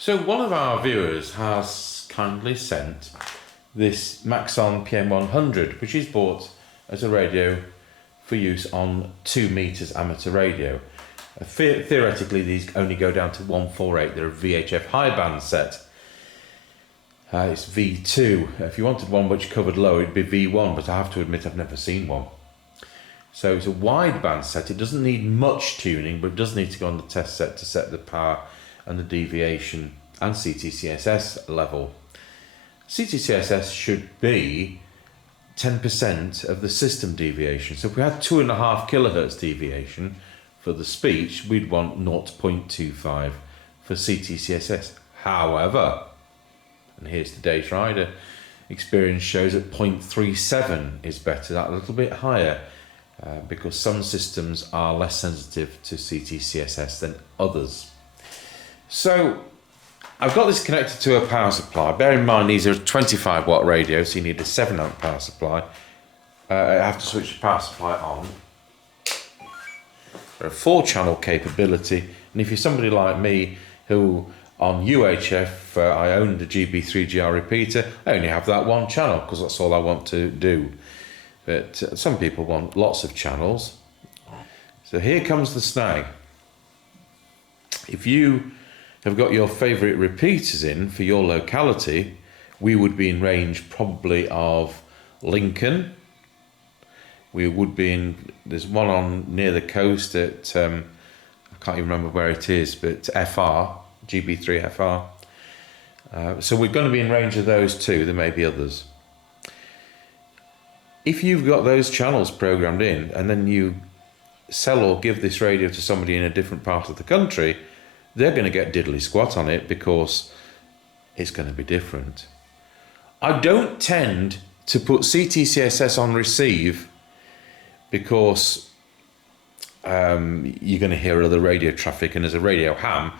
So one of our viewers has kindly sent this Maxon PM100, which is bought as a radio for use on 2 meters amateur radio. Theoretically, these only go down to 148. They're a VHF High-band set. It's V2. If you wanted one which covered low, it'd be V1, but I have to admit I've never seen one. So it's a wide-band set. It doesn't need much tuning, but it does need to go on the test set to set the power and the deviation and CTCSS level. CTCSS should be 10% of the system deviation. So if we had 2.5 kilohertz deviation for the speech, we'd want 0.25 for CTCSS. However, and here's today's rider, experience shows that 0.37 is better, that a little bit higher, because some systems are less sensitive to CTCSS than others. So I've got this connected to a power supply. Bear in mind these are 25 watt radios, so you need a 7 amp power supply. I have to switch the power supply on. For a 4-channel capability, and if you're somebody like me who on UHF I own the GB3GR repeater, I only have that 1 channel because that's all I want to do. But some people want lots of channels. So here comes the snag. If you have got your favourite repeaters in for your locality, we would be in range probably of Lincoln. We would be in, there's one on near the coast at, I can't even remember where it is, but FR, GB3 FR. So we're going to be in range of those two, there may be others. If you've got those channels programmed in and then you sell or give this radio to somebody in a different part of the country, they're going to get diddly squat on it because it's going to be different. I don't tend to put CTCSS on receive because you're going to hear other radio traffic, and as a radio ham,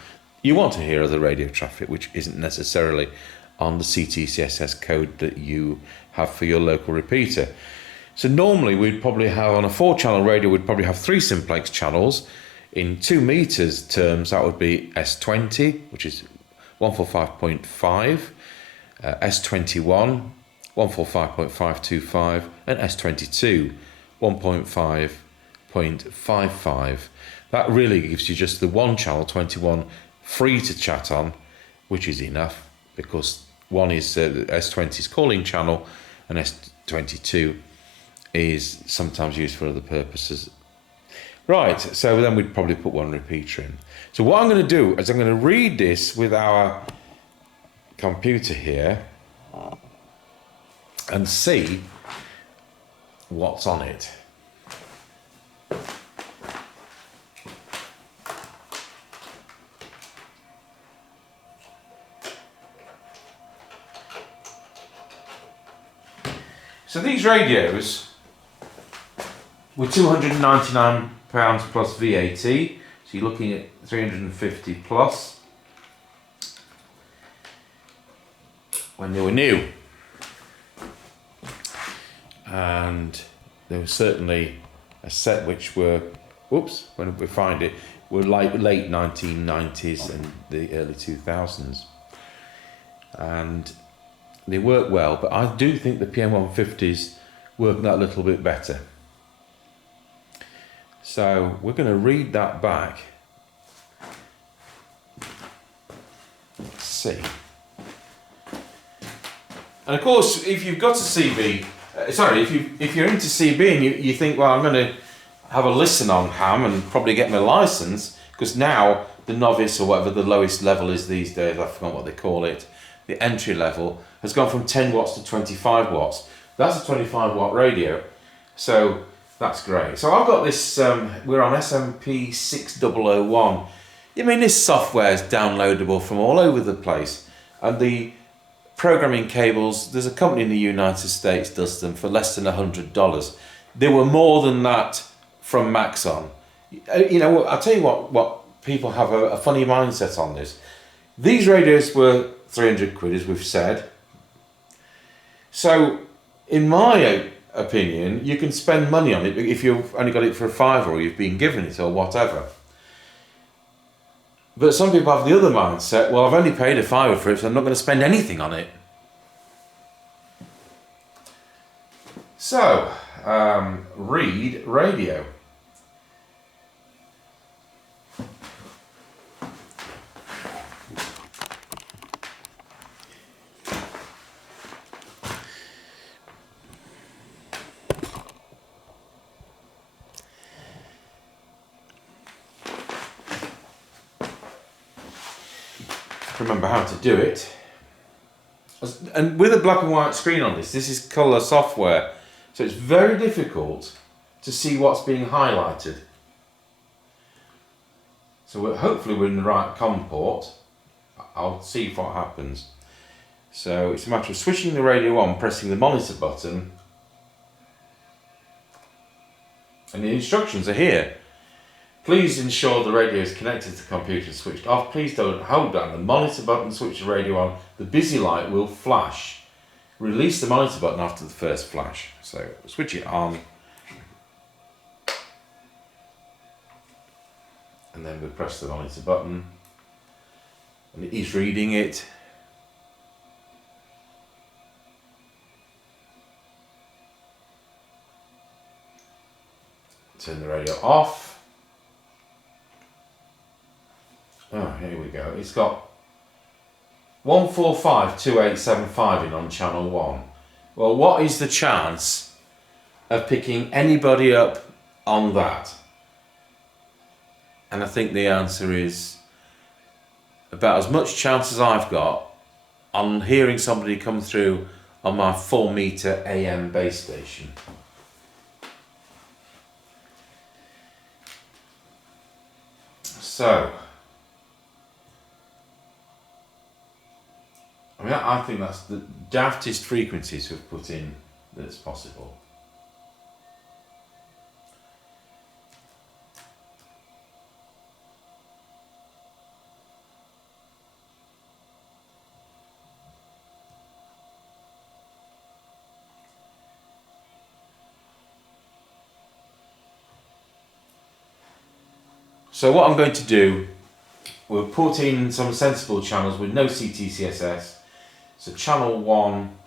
you want to hear other radio traffic, which isn't necessarily on the CTCSS code that you have for your local repeater. So normally we'd probably have, on a 4-channel radio, we'd probably have 3 simplex channels. In 2 meters terms, that would be S20, which is 145.5, S21, 145.525, and S22, 1.5.55. That really gives you just the 1 channel, 21, free to chat on, which is enough, because one is S20's calling channel, and S22 is sometimes used for other purposes. Right, so then we'd probably put 1 repeater in. So what I'm going to do is I'm going to read this with our computer here and see what's on it. So these radios were £299 plus VAT, so you're looking at 350 plus when they were new, and there was certainly a set which were, when we find it, were like late 1990s and the early 2000s, and they work well, but I do think the PM150s work that little bit better. So we're going to read that back. Let's see. And of course, if you've got a CB, if you're into CB and you think, well, I'm going to have a listen on ham and probably get my license, because now the novice or whatever the lowest level is these days, I forgot what they call it, the entry level has gone from 10 watts to 25 watts. That's a 25 watt radio. So that's great. So I've got this, we're on SMP 6001. I mean, this software is downloadable from all over the place. And the programming cables, there's a company in the United States does them for less than $100. There were more than that from Maxon. You know, I'll tell you what people have a funny mindset on this. These radios were 300 quid, as we've said. So, in my opinion, you can spend money on it if you've only got it for a £5 or you've been given it or whatever. But some people have the other mindset, well, I've only paid a £5 for it, so I'm not going to spend anything on it. So, read radio. Remember how to do it. And with a black and white screen on this is colour software, so it's very difficult to see what's being highlighted. So hopefully we're in the right COM port. I'll see what happens. So it's a matter of switching the radio on, pressing the monitor button, and the instructions are here. Please ensure the radio is connected to the computer and switched off. Please don't hold down the monitor button, switch the radio on. The busy light will flash. Release the monitor button after the first flash. So switch it on. And then we press the monitor button. And it is reading it. Turn the radio off. Oh, here we go. It's got 1452875 in on channel 1. Well, what is the chance of picking anybody up on that? And I think the answer is about as much chance as I've got on hearing somebody come through on my 4 metre AM base station. So, I mean, I think that's the daftest frequencies we've put in that's possible. So what I'm going to do, we'll put in some sensible channels with no CTCSS. So channel 1,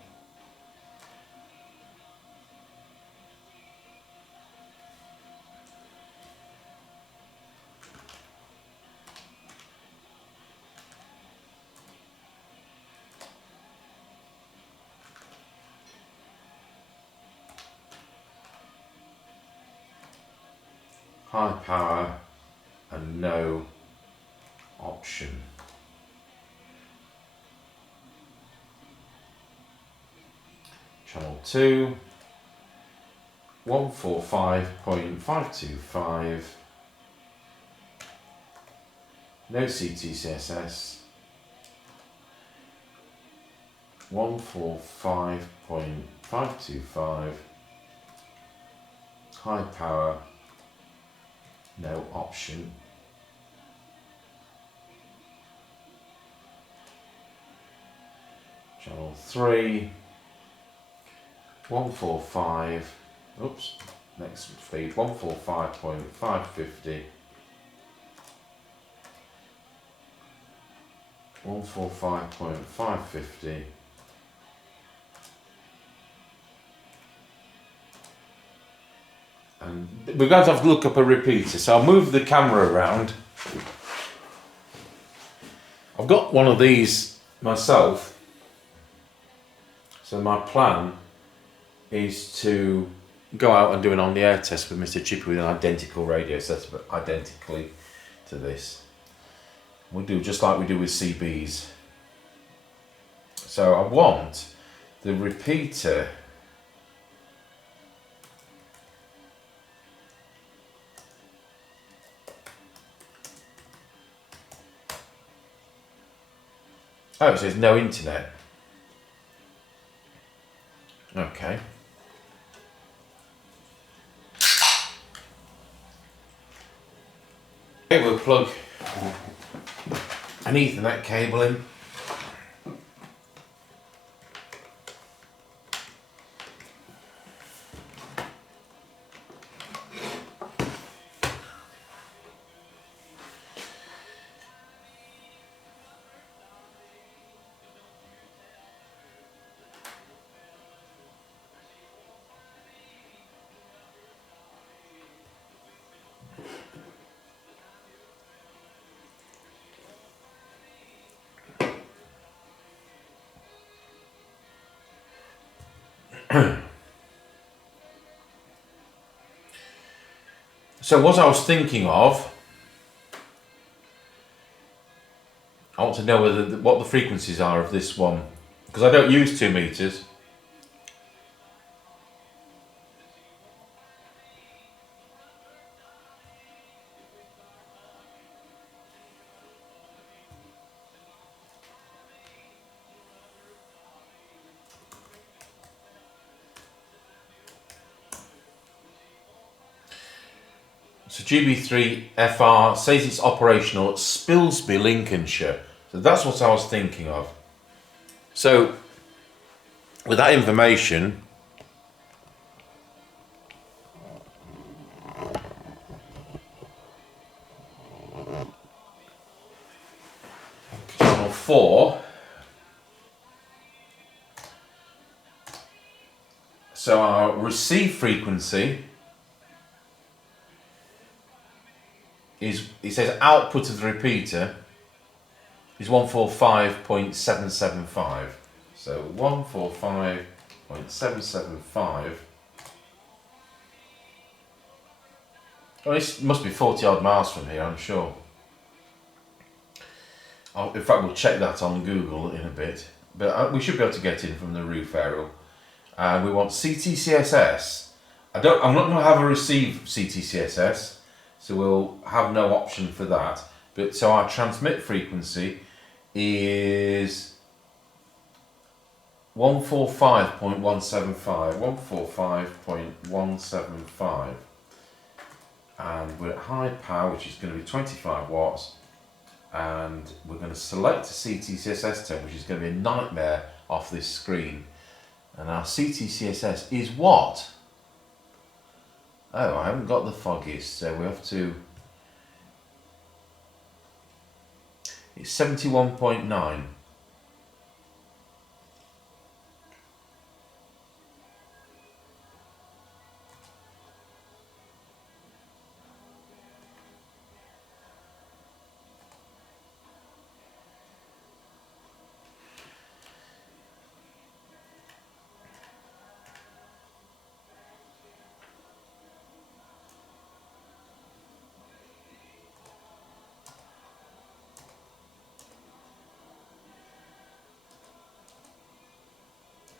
high power and no option. Channel 2, 145.525, no CTCSS, 145.525, high power, no option. Channel 3, 145, oops, next feed, 145.550, 145.550, and we're going to have to look up a repeater, so I'll move the camera around. I've got one of these myself, so my plan is to go out and do an on-the-air test with Mr. Chippie with an identical radio setup, identically to this. We'll do just like we do with CBs. So I want the repeater it says no internet. Okay. We'll plug an Ethernet cable in. So what I was thinking of, I want to know what the frequencies are of this one, because I don't use 2 meters. So GB3FR says it's operational at Spilsby, Lincolnshire. So that's what I was thinking of. So with that information, channel 4. So our receive frequency is, it says output of the repeater is 145.775. So 145.775. Well, this must be 40 odd miles from here, I'm sure. In fact, we'll check that on Google in a bit. But we should be able to get in from the roof aerial. And we want CTCSS. I'm not going to have a receive CTCSS, so we'll have no option for that. But so our transmit frequency is 145.175. 145.175. And we're at high power, which is going to be 25 watts. And we're going to select a CTCSS term, which is going to be a nightmare off this screen. And our CTCSS is what? Oh, I haven't got the foggiest, so we have to... It's 71.9.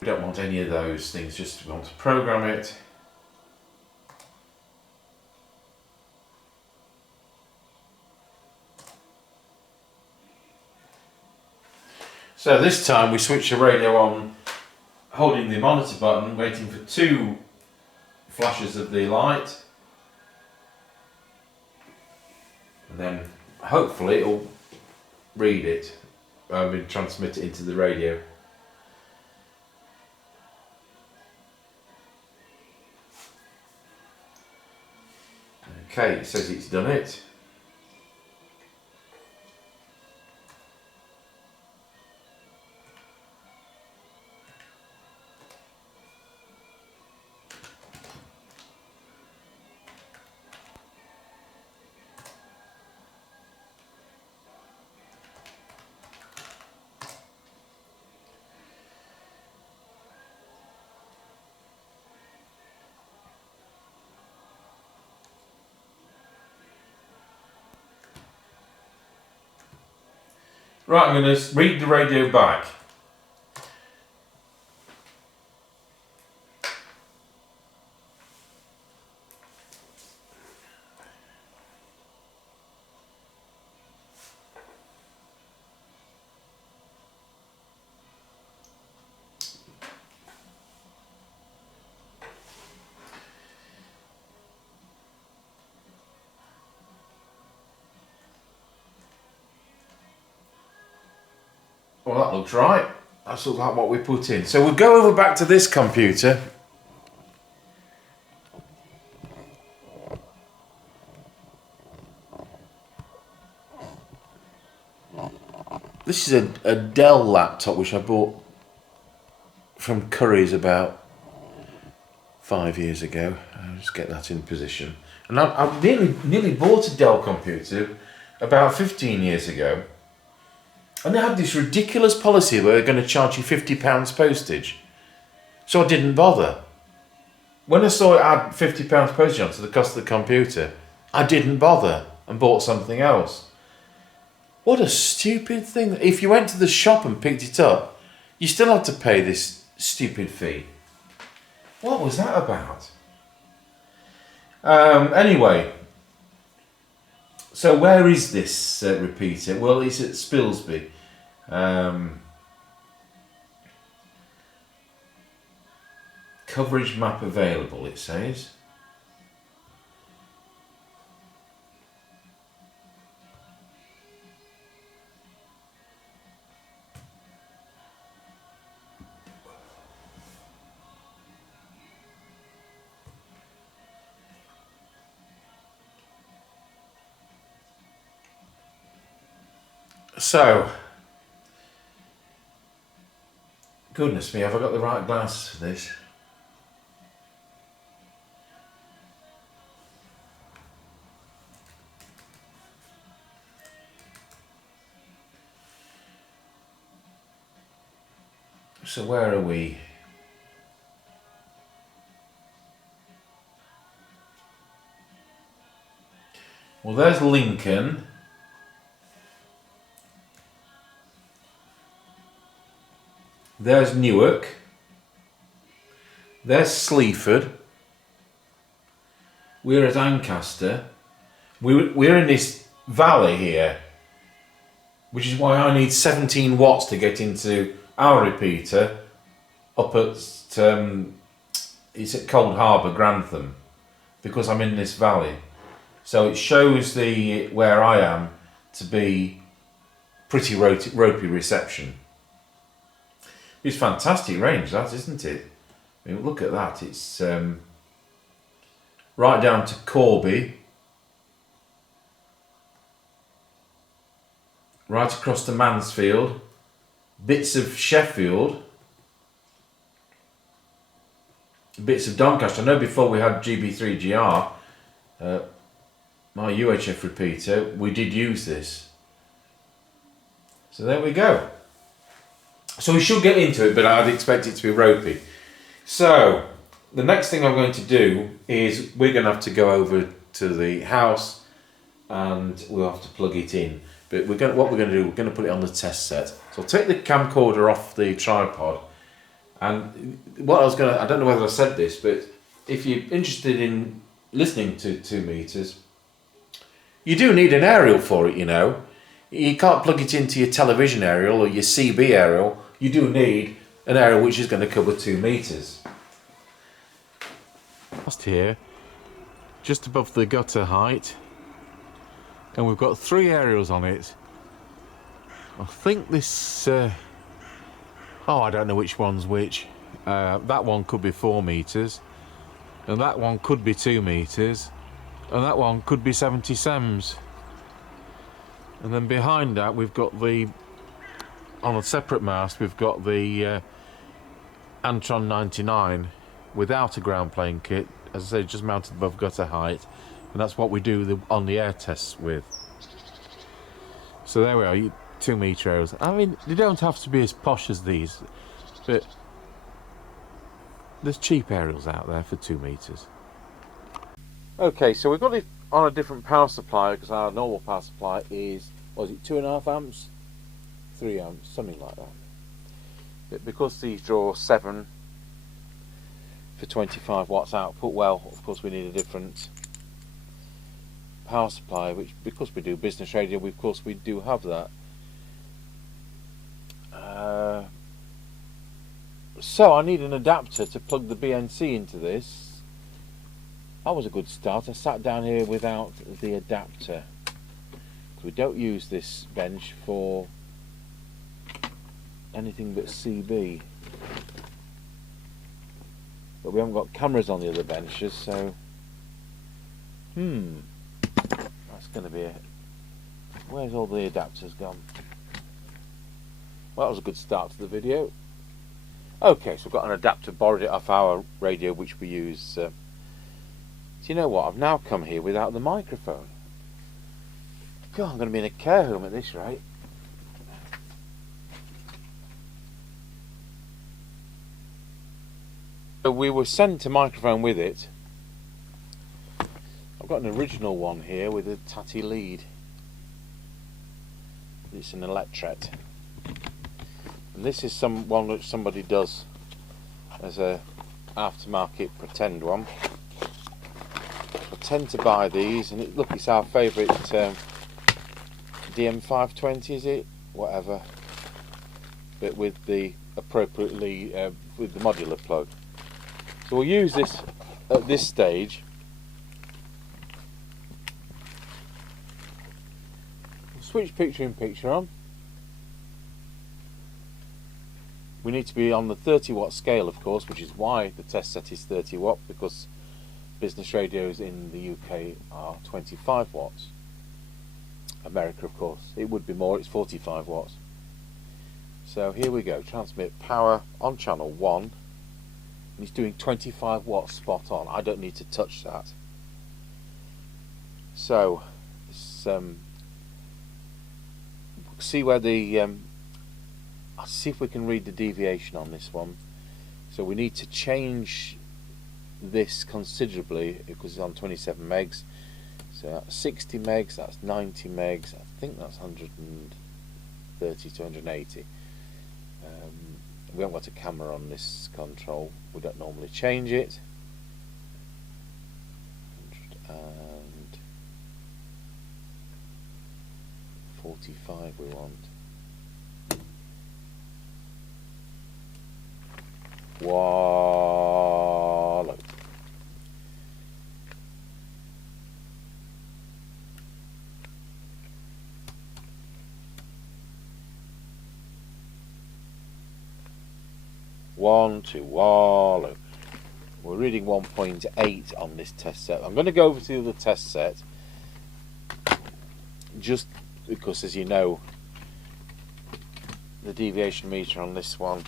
We don't want any of those things, just we want to program it. So this time we switch the radio on, holding the monitor button, waiting for 2 flashes of the light. And then hopefully it'll read it and transmit it into the radio. Okay, it says it's done it. Right, I'm going to read the radio back. Well, that looks right. That's like what we put in. So we'll go over back to this computer. This is a Dell laptop which I bought from Curry's about 5 years ago. I'll just get that in position. And I nearly bought a Dell computer about 15 years ago. And they had this ridiculous policy where they're going to charge you £50 postage. So I didn't bother. When I saw it add £50 postage on to the cost of the computer, I didn't bother and bought something else. What a stupid thing. If you went to the shop and picked it up, you still had to pay this stupid fee. What was that about? Anyway, so where is this repeater? Well, it's at Spilsby. Coverage map available, it says. So, goodness me, have I got the right glasses for this? So where are we? Well, there's Lincoln. There's Newark. There's Sleaford. We're at Ancaster. We're in this valley here, which is why I need 17 watts to get into our repeater up at it's at Cold Harbour, Grantham, because I'm in this valley. So it shows the where I am to be pretty ropey reception. It's fantastic range, that, isn't it? I mean, look at that. It's right down to Corby, right across to Mansfield, bits of Sheffield, bits of Doncaster. I know before we had GB3GR, my UHF repeater, we did use this. So there we go. So we should get into it, but I'd expect it to be ropey. So the next thing I'm going to do is we're going to have to go over to the house and we'll have to plug it in. But what we're going to do, we're going to put it on the test set. So I'll take the camcorder off the tripod. And what I don't know whether I said this, but if you're interested in listening to 2 meters, you do need an aerial for it, you know. You can't plug it into your television aerial or your CB aerial. You do need an aerial which is going to cover 2 meters. Just here, just above the gutter height, and we've got 3 aerials on it. I think this, I don't know which one's which. That one could be 4 meters, and that one could be 2 meters, and that one could be 70 sems. And then behind that we've got on a separate mast, we've got the Antron 99 without a ground plane kit, as I say, just mounted above gutter height, and that's what we do on the air tests with. So there we are, 2 meter aerials. I mean, they don't have to be as posh as these, but there's cheap aerials out there for 2 meters. Okay, so we've got it on a different power supply because our normal power supply is, what is it, 2.5 amps? 3 amps, something like that. But because these draw 7 for 25 watts output, well, of course we need a different power supply, which, because we do business radio, of course we do have that. So I need an adapter to plug the BNC into this. That was a good start. I sat down here without the adapter. We don't use this bench for anything but CB. But we haven't got cameras on the other benches, so that's going to be it. Where's all the adapters gone? Well, that was a good start to the video. Okay, so we've got an adapter, borrowed it off our radio, which we use. Do you know what? I've now come here without the microphone. God, I'm going to be in a care home at this rate. So we were sent a microphone with it. I've got an original one here with a tatty lead. It's an electret, and this is one which somebody does as a aftermarket pretend one. I tend to buy these, and look, it's our favourite DM520, is it? Whatever, but with the appropriately with the modular plug. So we'll use this at this stage. Switch picture in picture on. We need to be on the 30 watt scale, of course, which is why the test set is 30 watt, because business radios in the UK are 25 watts. America, of course, it would be more, it's 45 watts. So here we go, transmit power on channel 1, and it's doing 25 watts spot on. I don't need to touch that. So see where the I'll see if we can read the deviation on this one. So we need to change this considerably because it's on 27 megs. So that's 60 megs, that's 90 megs, I think that's 130 to 180. We haven't got a camera on this control, we don't normally change it. 145 we want. Wallow. One to wallow. We're reading 1.8 on this test set. I'm going to go over to the other test set, just because, as you know, the deviation meter on this one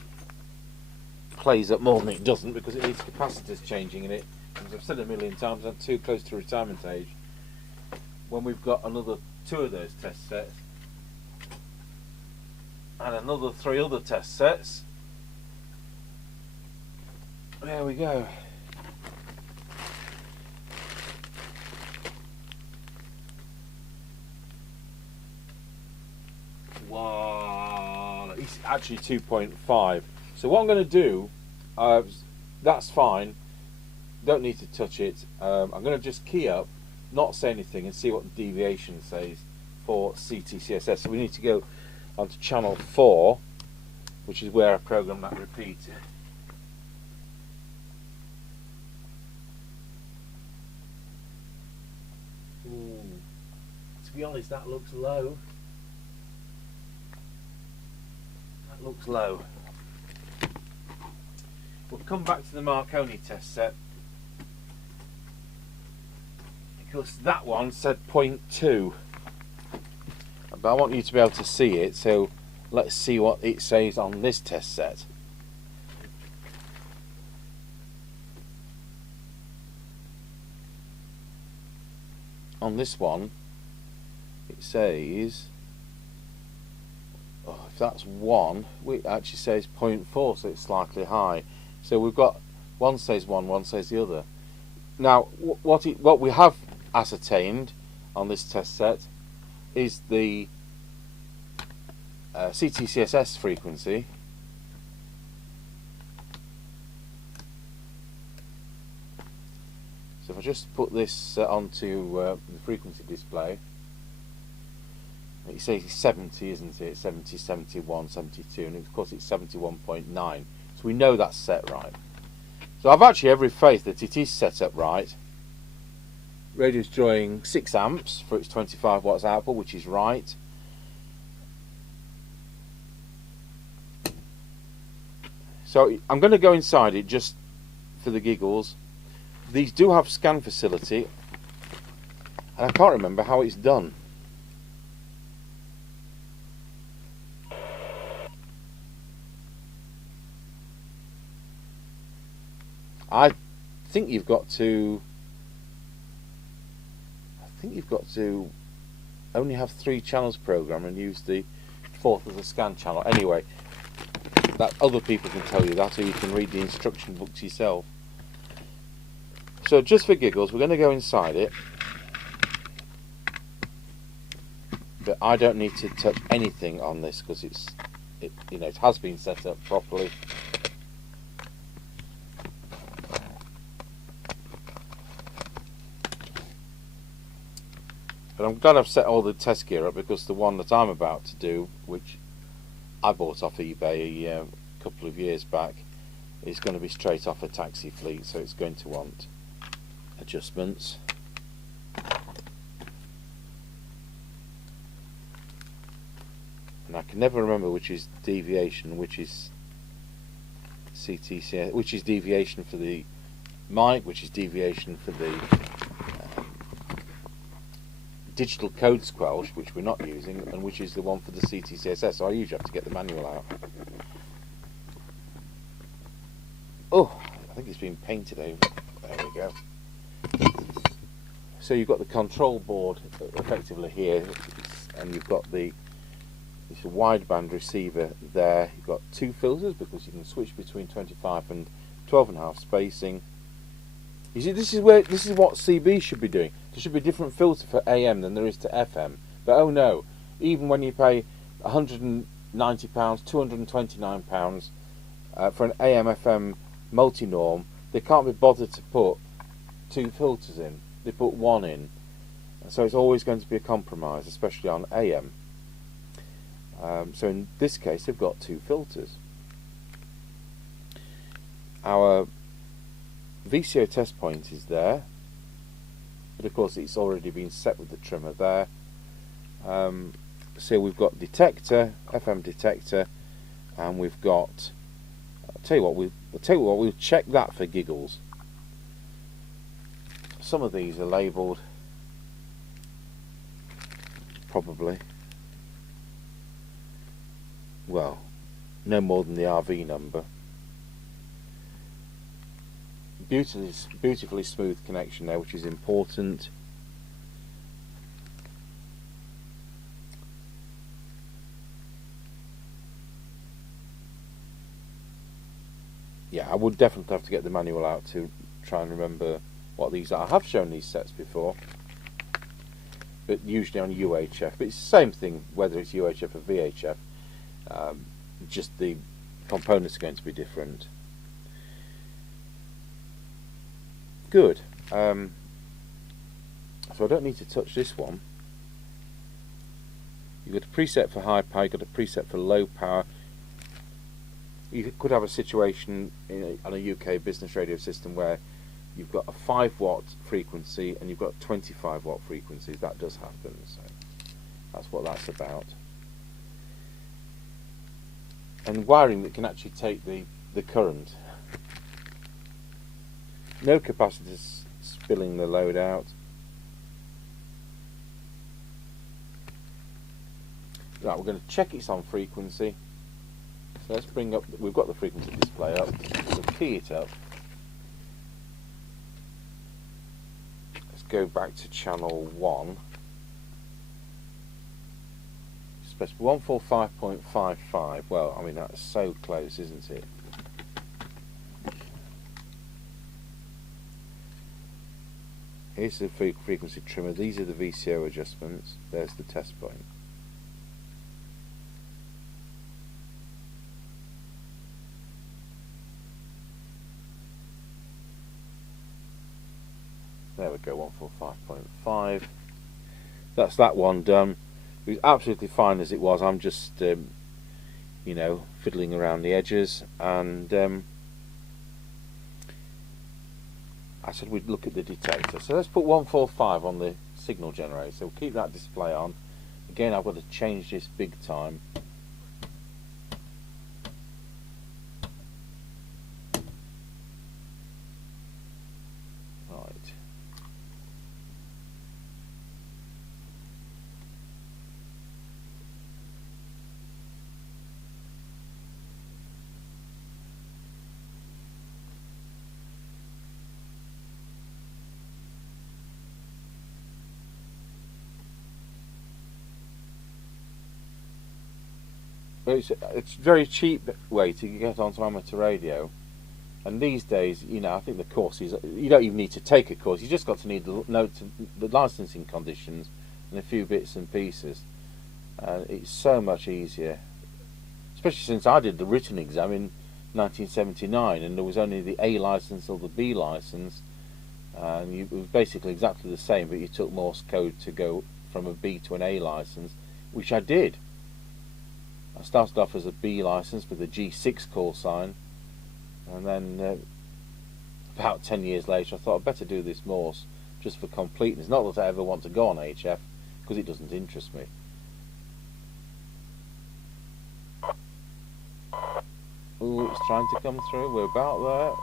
plays up more than it doesn't, because it needs capacitors changing in it. As I've said a million times, I'm too close to retirement age. When we've got another 2 of those test sets and another 3 other test sets, there we go. Wow, it's actually 2.5. So what I'm going to do, that's fine, don't need to touch it. I'm going to just key up, not say anything, and see what the deviation says for CTCSS. So we need to go onto channel 4, which is where I program that repeater. To be honest, that looks low. That looks low. We'll come back to the Marconi test set, because that one said 0.2, but I want you to be able to see it, so let's see what it says on this test set. On this one it says, if that's 1, it actually says 0.4, so it's slightly high. So we've got, one says 1, one says the other. Now what we have ascertained on this test set is the CTCSS frequency. So if I just put this onto the frequency display, it says 70, isn't it? 70, 71, 72, and of course it's 71.9. So we know that's set right. So I've actually every faith that it is set up right. Radio's drawing 6 amps for its 25 watts output, which is right. So I'm going to go inside it just for the giggles. These do have scan facility, and I can't remember how it's done. I think you've got to only have 3 channels programmed and use the 4th as a scan channel. Anyway, that other people can tell you that, or you can read the instruction books yourself. So just for giggles, we're going to go inside it, but I don't need to touch anything on this because it has been set up properly. But I'm glad I've set all the test gear up, because the one that I'm about to do, which I bought off eBay a couple of years back, is going to be straight off a taxi fleet, so it's going to want adjustments. And I can never remember which is deviation, which is CTCSS, which is deviation for the mic, which is deviation for the digital code squelch, which we're not using, and which is the one for the CTCSS. So I usually have to get the manual out. Oh, I think it's been painted over. There we go. So you've got the control board effectively here, and you've got this wideband receiver there. You've got two filters, because you can switch between 25 and 12.5 spacing. You see, this is what CB should be doing. There should be a different filter for AM than there is to FM. But oh no, even when you pay £190, £229 for an AM/FM multi-norm, they can't be bothered to put two filters in. They put one in. So it's always going to be a compromise, especially on AM. So in this case, they've got two filters. Our VCO test point is there, but of course it's already been set with the trimmer there. So we've got detector, FM detector, and we've got. I'll tell you what, we'll check that for giggles. Some of these are labelled, probably, well, no more than the RV number. Beautifully smooth connection there, which is important. Yeah, I would definitely have to get the manual out to try and remember what these are. I have shown these sets before, but usually on UHF. But it's the same thing whether it's UHF or VHF. Just the components are going to be different. Good. So I don't need to touch this one. You've got a preset for high power, you've got a preset for low power. You could have a situation on a UK business radio system where you've got a 5-watt frequency and you've got 25-watt frequencies. That does happen, so that's what that's about. And wiring that can actually take the current. No capacitors spilling the load out. Right, we're going to check it's on frequency. So let's bring up, we've got the frequency display up. We'll key it up. Let's go back to channel 1. It's 145.55. Well, I mean, that's so close, isn't it? Here's the frequency trimmer. These are the VCO adjustments. There's the test point. There we go, 145.5. That's that one done. It was absolutely fine as it was. I'm just, fiddling around the edges, and I said we'd look at the detector. So let's put 145 on the signal generator. So we'll keep that display on. Again, I've got to change this big time. Right. it's a very cheap way to get onto amateur radio. And these days, you know, I think the course is, you don't even need to take a course. You just got to need the licensing conditions and a few bits and pieces. It's so much easier, especially since I did the written exam in 1979, and there was only the A license or the B license, and it was basically exactly the same, but you took Morse code to go from a B to an A license, which I did. I started off as a B license with a G6 call sign, and then about 10 years later I thought I'd better do this Morse just for completeness. Not that I ever want to go on HF, because it doesn't interest me. Ooh, it's trying to come through. We're about there.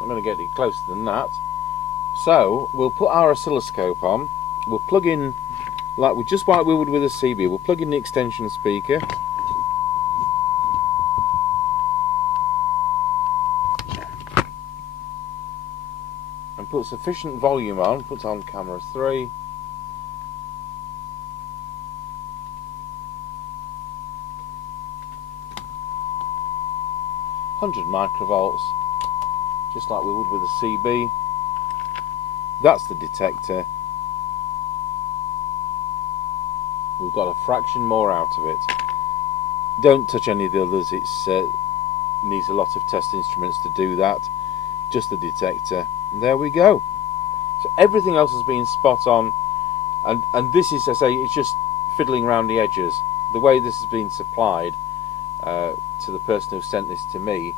I'm going to get it closer than that. So we'll put our oscilloscope on. We'll plug in, like we would with a CB. We'll plug in the extension speaker. And put sufficient volume on. Put on camera 3. microvolts, just like we would with a CB. That's the detector. We've got a fraction more out of it. Don't touch any of the others. It's needs a lot of test instruments to do that. Just the detector. And there we go. So everything else has been spot on, and this is, I say, it's just fiddling around the edges. The way this has been supplied to the person who sent this to me,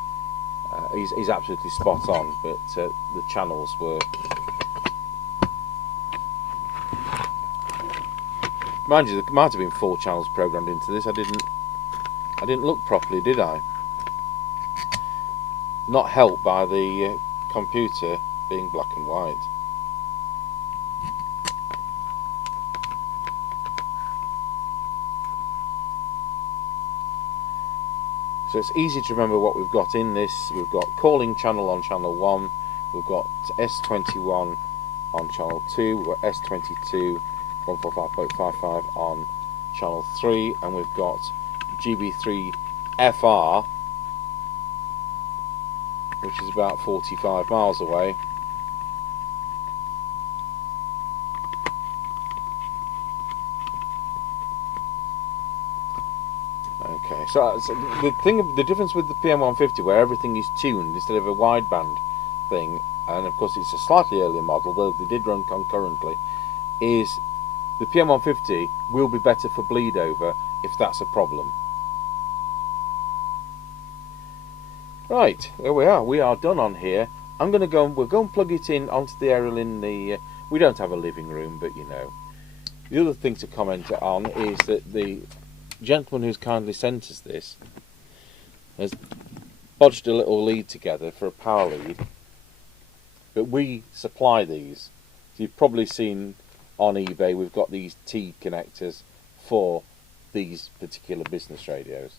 he's absolutely spot on. But the channels were, mind you, there might have been 4 channels programmed into this. I didn't look properly, did I? Not helped by the computer being black and white. So it's easy to remember what we've got in this. We've got calling channel on channel 1, we've got S21 on channel 2, we've got S22 145.55 on channel 3, and we've got GB3 FR, which is about 45 miles away. Okay, so the difference with the PM150, where everything is tuned instead of a wideband thing, and of course it's a slightly earlier model, though they did run concurrently, is the PM150 will be better for bleed over if that's a problem. Right, there we are. We are done on here. I'm going to go. We'll go and plug it in onto the aerial in the. We don't have a living room, but you know. The other thing to comment on is that the gentleman who's kindly sent us this has bodged a little lead together for a power lead, but we supply these. So you've probably seen on eBay we've got these T connectors for these particular business radios.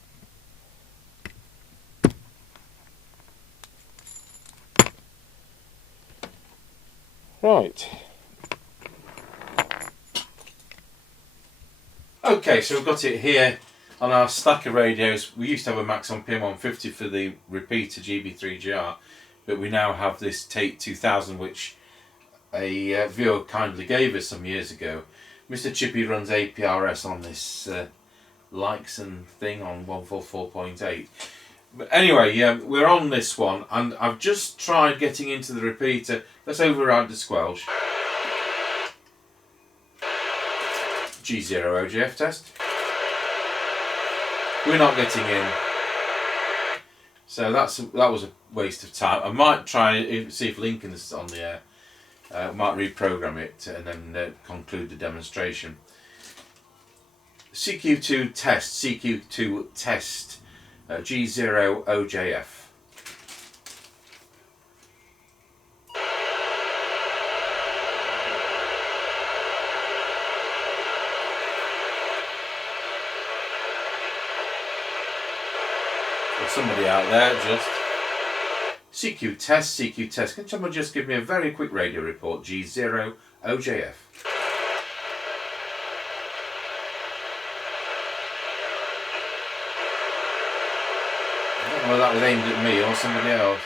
Right. Okay, so we've got it here on our stack of radios. We used to have a Maxon PM150 for the repeater GB3GR, but we now have this Tate 2000, which a viewer kindly gave us some years ago. Mr. Chippie runs APRS on this Lixon thing on 144.8. But anyway, we're on this one, and I've just tried getting into the repeater. Let's override the squelch. G0 OJF test. We're not getting in, so that was a waste of time. I might try see if Lincoln's on the air. Might reprogram it and then conclude the demonstration. CQ2 test. CQ2 test. G0 OJF. Or somebody out there just. CQ test, CQ test. Can someone just give me a very quick radio report? G0 OJF. I don't know whether that was aimed at me or somebody else.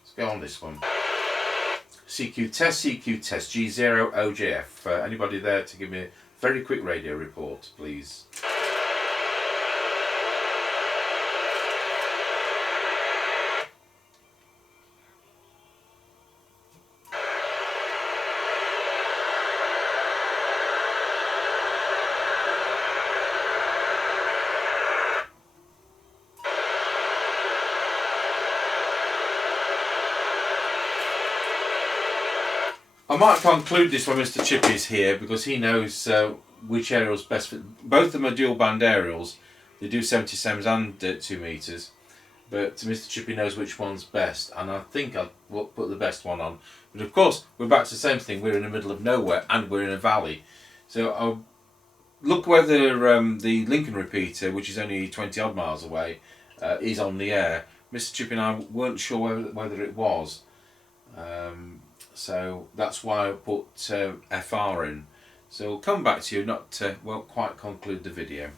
Let's go on this one. CQ test, G0 OJF. Anybody there to give me a very quick radio report, please? I might conclude this when Mr. Chippie's here because he knows which aerial's best for. Both of them are dual band aerials. They do 77s and 2 meters, but Mr. Chippie knows which one's best, and I think I'll put the best one on. But of course, we're back to the same thing. We're in the middle of nowhere and we're in a valley, so I'll look whether the Lincoln repeater, which is only 20 odd miles away, is on the air. Mr. Chippie and I weren't sure whether it was. So that's why I put FR in. So we'll come back to you, not won't quite conclude the video.